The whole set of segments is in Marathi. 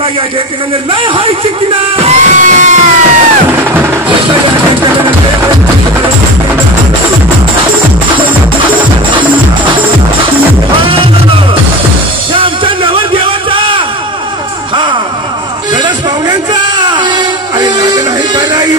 पाहुण्यांचा या ठिकाणी लय हाय चिकिना आमच्या नवरदेवाचा हा गणेश पाहुण्यांचा आणि नाद नाही कराई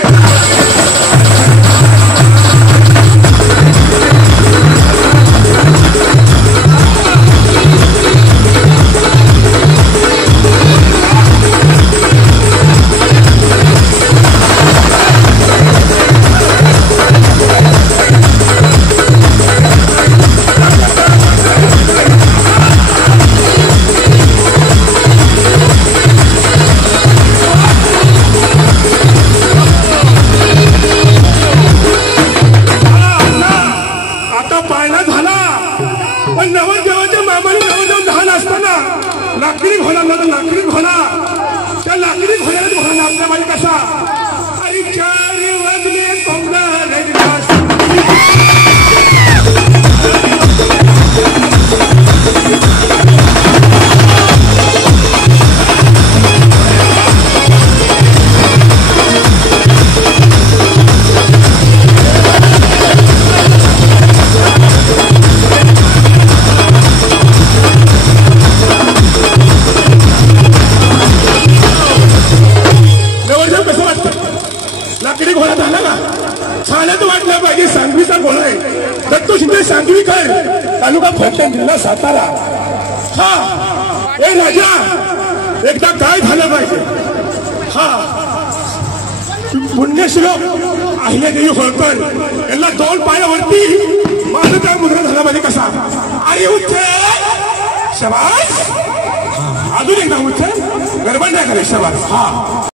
लाकडी घोडा लाकडी घोडा त्या लाकडी घोड्याला घोडा आपल्या बाई कसा अरे 4 वाजले कोंबडा लाकडी घोडा झाला का छानच वाटलं पाहिजे सांगवीचा घोडा आहे दत्तू शिंदे सांगवीकर तालुका फलटण जिल्हा सातारा हा ए राजा एकदा काय झालं पाहिजे हा पुण्यश्लोक अहिल्यादेवी होळकर यांना 2 पायावरती माझं काय मुद्रा झाला पाहिजे कसा आई उच्च शबास अजून एकदा उच्च गडबड नाही करे शबास हा